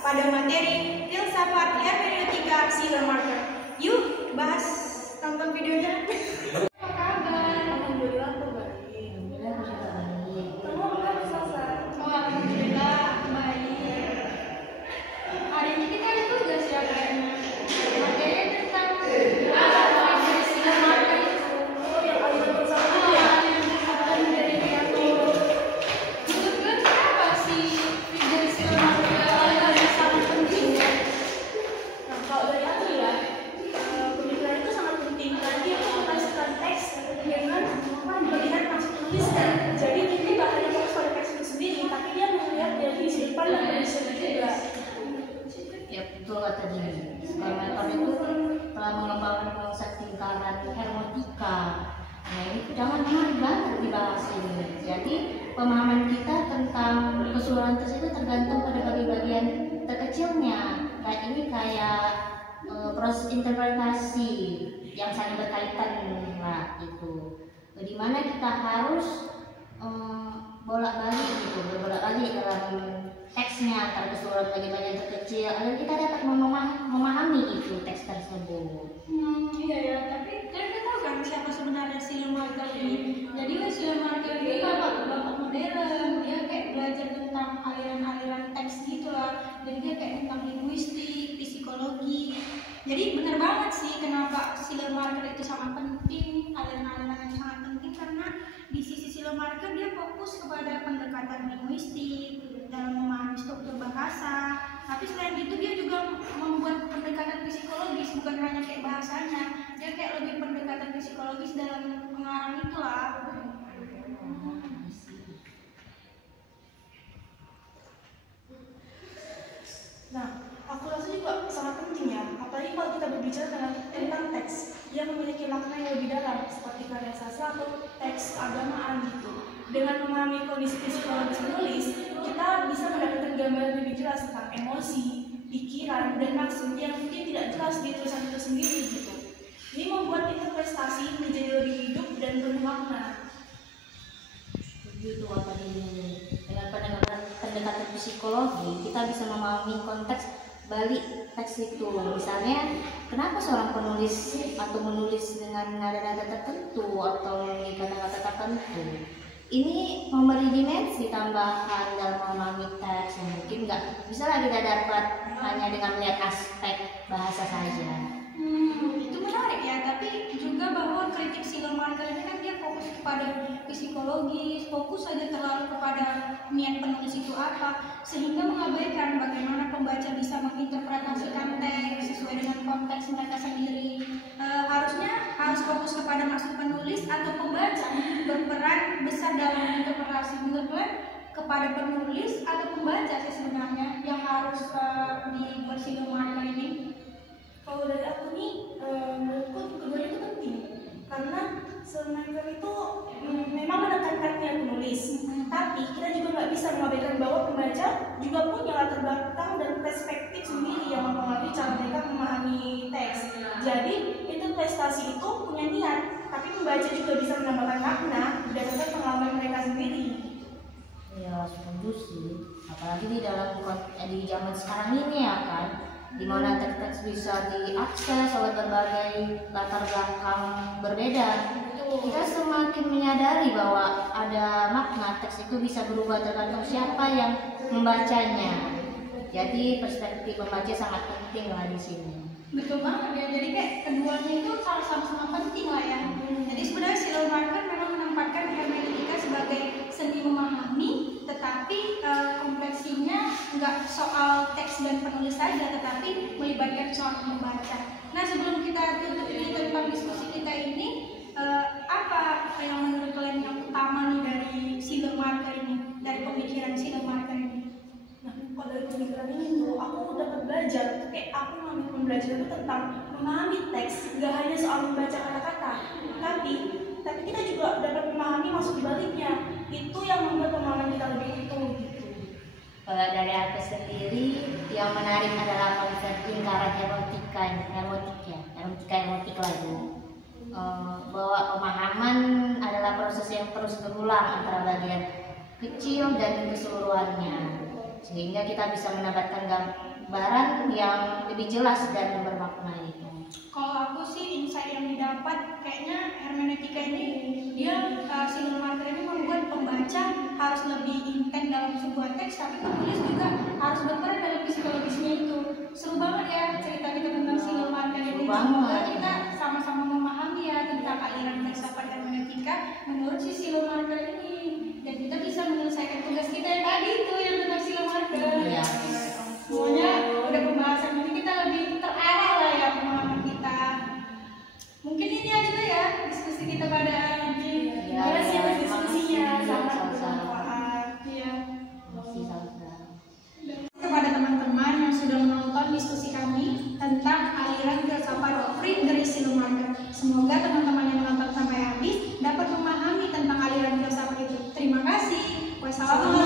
pada materi filsafat hermeneutika Schiller Marker. Yuk bahas, tonton videonya. Apa kabar? Alhamdulillah aku baik. Kamu apa selesai? Oh, alhamdulillah baik. Hari ini kita ada tugas ya kayaknya. Materinya tentang Schiller Marker itu. Oh, yang aliran filsafat itu ya? Kalau dari aku ya, pemikiran itu sangat penting karena dia menuliskan teks dengan melihat maksud tulisnya. Jadi ini tak hanya fokus pada teks itu sendiri, tapi dia melihat dari sudut pandang penulisnya juga. Ya betul kata dia. Skor itu telah mengembangkan konsep lingkaran hermeneutika. Nah ini jangan menarik banget dibahas ini. Jadi pemahaman kita tentang keseluruhan teks itu tergantung pada bagian terkecilnya. Kayak ini kayak proses interpretasi yang saling berkaitan lah itu. Dimana kita harus bolak-balik gitu, berbolak-balik dalam teksnya antara keseluruhan bagian-bagian terkecil agar kita dapat memahami itu teks tersebut. Iya ya, tapi kalian tahu kan siapa sebenarnya Schiller Marker ini? Jadi Schiller Marker ini bapak modern, dia kayak belajar tentang aliran-aliran teks gitulah. Jadi dia kayak tentang linguistik, psikologi. Jadi benar banget sih kenapa Schiller Marker itu sangat penting, aliran-aliran yang sangat penting karena di sisi Schiller Marker dia fokus kepada pendekatan linguistik dalam memahami struktur bahasa. Tapi selain itu dia juga membuat pendekatan psikologis, bukan hanya kayak bahasanya. Dia kayak lebih pendekatan psikologis dalam pengarang itulah. Nah, aku rasa juga sangat penting ya, apalagi kalau kita berbicara tentang teks yang memiliki makna yang lebih dalam seperti karya sastra atau teks keagamaan gitu. Dengan memahami kondisi psikologis penulis, kita bisa mendapatkan gambaran lebih jelas tentang emosi, pikiran, dan maksud yang mungkin tidak jelas di tulisan itu sendiri gitu. Ini membuat interpretasi menjadi lebih hidup dan penuh makna. Setuju tuh apa ini. Dengan pendekatan psikologi kita bisa memahami konteks balik teks itu. Misalnya kenapa seorang penulis atau menulis dengan nada-nada tertentu atau memiliki kata-kata tertentu. Ini memberi dimensi tambahan dalam memahami teks yang mungkin nggak bisa lah kita dapat hanya dengan melihat aspek bahasa saja. Itu menarik ya, tapi juga bahwa kritik Schiller Marker ini kan dia fokus kepada psikologis, fokus saja terlalu kepada niat penulis itu apa, sehingga mengabaikan bagaimana pembaca bisa menginterpretasikan teks sesuai dengan konteks mereka sendiri. Harusnya harus fokus kepada maksud penulis atau pembaca berperan besar dalam interpretasi. Menurut kepada penulis atau pembaca sih sebenarnya yang harus dibuat Schiller Marker ini. Kalau dari aku nih, menurutku keduanya itu penting karena Schiller Marker itu memang menekankan niat penulis, tapi kita juga nggak bisa mengabaikan bahwa pembaca juga punya latar belakang dan perspektif sendiri yang mempengaruhi cara mereka memahami teks. Jadi interpretasi itu punya niat, tapi pembaca juga bisa menambahkan makna berdasarkan pengalaman mereka sendiri. Ya setuju sih, apalagi di zaman sekarang ini ya kan, di mana teks-teks bisa diakses oleh berbagai latar belakang berbeda. Kita semakin menyadari bahwa ada makna teks itu bisa berubah tergantung siapa yang membacanya. Jadi perspektif pembaca sangat penting lah di sini. Betul banget ya, jadi kayak keduanya itu sama-sama penting lah ya. Jadi sebenarnya Schiller Marker memang menempatkan hermeneutika sebagai seni memahami, tetapi kompleksinya nggak soal teks dan penulis saja, tetapi melibatkan seorang pembaca. Nah sebelum kita tutup ini tentang diskusi kita ini, apa yang menurut kalian yang utama nih dari Schiller Marker ini, dari pemikiran Schiller Marker ini? Nah, kalau dari pemikiran ini tuh aku dapat belajar, kayak aku mengambil belajar itu tentang memahami teks, nggak hanya soal membaca kata-kata, tapi kita juga dapat memahami maksud dibaliknya. Itu yang membuat pemahaman kita lebih utuh gitu. Kalau dari aku sendiri yang menarik adalah konsep lingkaran hermeneutik lagi. Bahwa pemahaman adalah proses yang terus berulang antara bagian kecil dan keseluruhannya. sehingga kita bisa mendapatkan gambaran yang lebih jelas dan bermakna itu. Kalau aku sih insight yang didapat kayaknya hermeneutika ini dia single marker ini membuat pembaca harus lebih intens dalam sebuah teks, tapi penulis juga harus berperan dalam psikologisnya itu. Seru banget ya cerita kita tentang single marker ini. Semoga kita sama-sama memahami ya tentang aliran filsafat hermeneutika menurut si single marker ini, dan kita bisa menyelesaikan tugas kita yang tadi itu yang tentang single marker. Iya. Semuanya udah pembahasan, jadi kita lebih terarah lah ya pemahaman kita. Mungkin ini aja tuh ya diskusi kita pada hari ini. Terima kasih atas diskusinya, sangat sama-sama. bermanfaat. Iya. Masih sama-sama. Kepada teman-teman yang sudah menonton diskusi kami tentang aliran filsafat Friedrich Schleiermacher. Semoga teman-teman yang menonton sampai habis dapat memahami tentang aliran filsafat itu. Terima kasih. Wassalamualaikum.